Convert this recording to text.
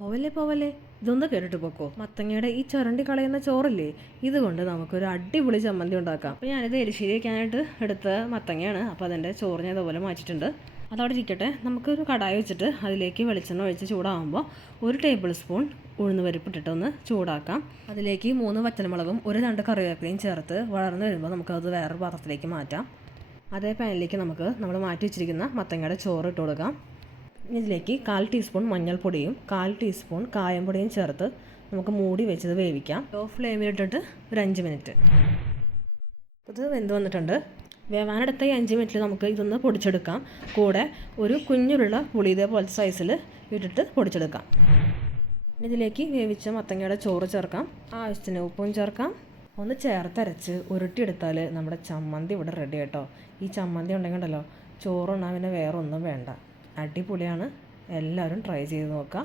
പോവല്ലേ പോവല്ലേ, ഇതൊന്ന് കേട്ടിട്ട് പോക്കോ. മത്തങ്ങയുടെ ഈ ചുരണ്ടി കളയുന്ന ചോറില്ലേ, ഇതുകൊണ്ട് നമുക്കൊരു അടിപൊളി ചമ്മന്തി ഉണ്ടാക്കാം. അപ്പോൾ ഞാനിത് എരിശ്ശേരി വയ്ക്കാനായിട്ട് എടുത്ത മത്തങ്ങയാണ്. അപ്പോൾ അതിൻ്റെ ചോറ് ഞാൻ ഇതുപോലെ മാറ്റിയിട്ടുണ്ട്. അതവിടെ ഇരിക്കട്ടെ. നമുക്കൊരു കടായി വെച്ചിട്ട് അതിലേക്ക് വെളിച്ചെണ്ണ ഒഴിച്ച് ചൂടാകുമ്പോൾ 1 ടേബിൾ സ്പൂൺ ഉഴുന്ന് പരിപ്പിട്ടിട്ടൊന്ന് ചൂടാക്കാം. അതിലേക്ക് 3 വറ്റൽമുളകും 1 തണ്ട് കറിവേപ്പിലയും ചേർത്ത് വളർന്നു വരുമ്പോൾ നമുക്കത് വേറൊരു പാത്രത്തിലേക്ക് മാറ്റാം. അതേ പാനിലേക്ക് നമ്മൾ മാറ്റി വെച്ചിരിക്കുന്ന മത്തങ്ങയുടെ ചോറ് ഇട്ട് കൊടുക്കാം. ഇതിലേക്ക് 1/4 ടീസ്പൂൺ മഞ്ഞൾപ്പൊടിയും 1/4 ടീസ്പൂൺ കായംപൊടിയും ചേർത്ത് നമുക്ക് മൂടി വെച്ചത് വേവിക്കാം. ലോ ഫ്ലെയിമിലിട്ടിട്ട് ഒരു 5 മിനിറ്റ്. ഇത് വെന്ത് വന്നിട്ടുണ്ട്. വേവാനെടുത്ത ഈ 5 മിനിറ്റിൽ നമുക്ക് ഇതൊന്ന് പൊടിച്ചെടുക്കാം. കൂടെ ഒരു കുഞ്ഞുള്ള പുളി ഇതേപോലത്തെ സൈസിൽ ഇട്ടിട്ട് പൊടിച്ചെടുക്കാം. ഇതിലേക്ക് വേവിച്ച മത്തങ്ങയുടെ ചോറ് ചേർക്കാം. ആവശ്യത്തിന് ഉപ്പും ചേർക്കാം. ഒന്ന് ചേർത്തരച്ച് ഉരുട്ടിയെടുത്താൽ നമ്മുടെ ചമ്മന്തി ഇവിടെ റെഡി കേട്ടോ. ഈ ചമ്മന്തി ഉണ്ടെങ്കിലോ ചോറുണ്ണാൻ പിന്നെ വേറെ ഒന്നും വേണ്ട. അടിപൊളിയാണ്. എല്ലാവരും ട്രൈ ചെയ്ത് നോക്കുക.